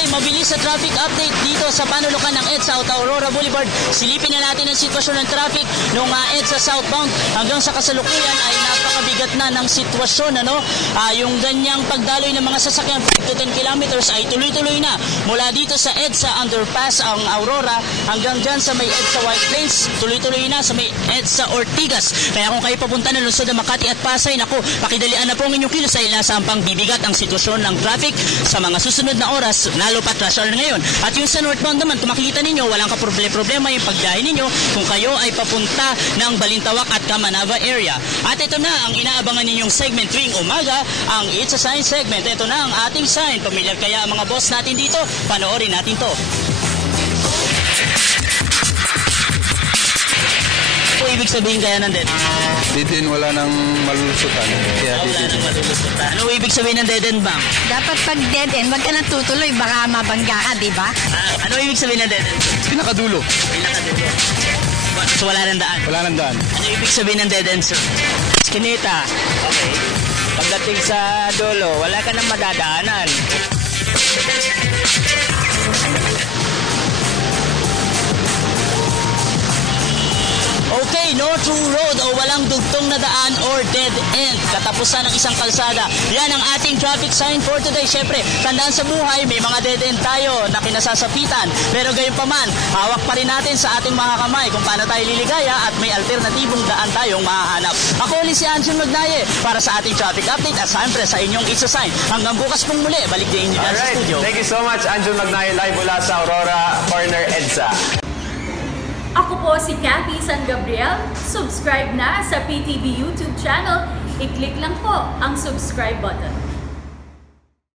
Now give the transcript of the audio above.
Okay, mabilis sa traffic update dito sa panulukan ng EDSA South Aurora Boulevard. Silipin na natin ang sitwasyon ng traffic nung EDSA southbound hanggang sa kasalukuyan ay napakabigat na ng sitwasyon. Yung ganyang pagdaloy ng mga sasakyan 5 to 10 kilometers ay tuloy-tuloy na mula dito sa EDSA Underpass ang Aurora hanggang dyan sa may EDSA White Plains, tuloy-tuloy na sa may EDSA Ortigas. Kaya kung kayo papunta ng lungsod ng Makati at Pasay, naku, pakidalian na po ang inyong kilos dahil nasa pang bibigat ang sitwasyon ng traffic sa mga susunod na oras, lalo pat rush hour ngayon. At yung sa northbound naman, kung makikita ninyo, walang kaproblema yung pagdahin ninyo kung kayo ay papunta ng Balintawak at Kamanava area. At ito na ang inaabangan ninyong segment tuwing umaga, ang It's a Sign segment. Ito na ang ating sign. Pamilyar kaya ang mga boss natin dito? Panoorin natin to. Ano ibig sabihin kaya ng dead end? Dead end, wala nang malulusutan. Kaya Wala nang malulusutan. Ano ibig sabihin ng dead end, bang? Dapat pag dead end, wag ka na tutuloy, baka mabangga ka, di ba? Ano ibig sabihin ng dead end? Pinakadulo. Pinakadulo. So wala nang daan? Wala nang daan. Ano ibig sabihin ng dead end, sir? Kinita. Okay. Pagdating sa dulo, wala ka nang madadaanan. Okay, no true road o walang dugtong na daan or dead end. Katapusan ng isang kalsada. Yan ang ating traffic sign for today. Siyempre, tandaan sa buhay, may mga dead end tayo na kinasasapitan. Pero gayon pa man, hawak pa rin natin sa ating mga kamay kung paano tayo liligaya at may alternatibong daan tayong mahahanap. Ako ulit si Anjun Magnaye para sa ating traffic update at siyempre sa inyong It's a Sign. Hanggang bukas pong muli, balik din nyo sa studio. Thank you so much, Anjun Magnaye, live mula sa Aurora Corner EDSA. Ako po si Cathy San Gabriel. Subscribe na sa PTV YouTube channel. I-click lang po ang subscribe button.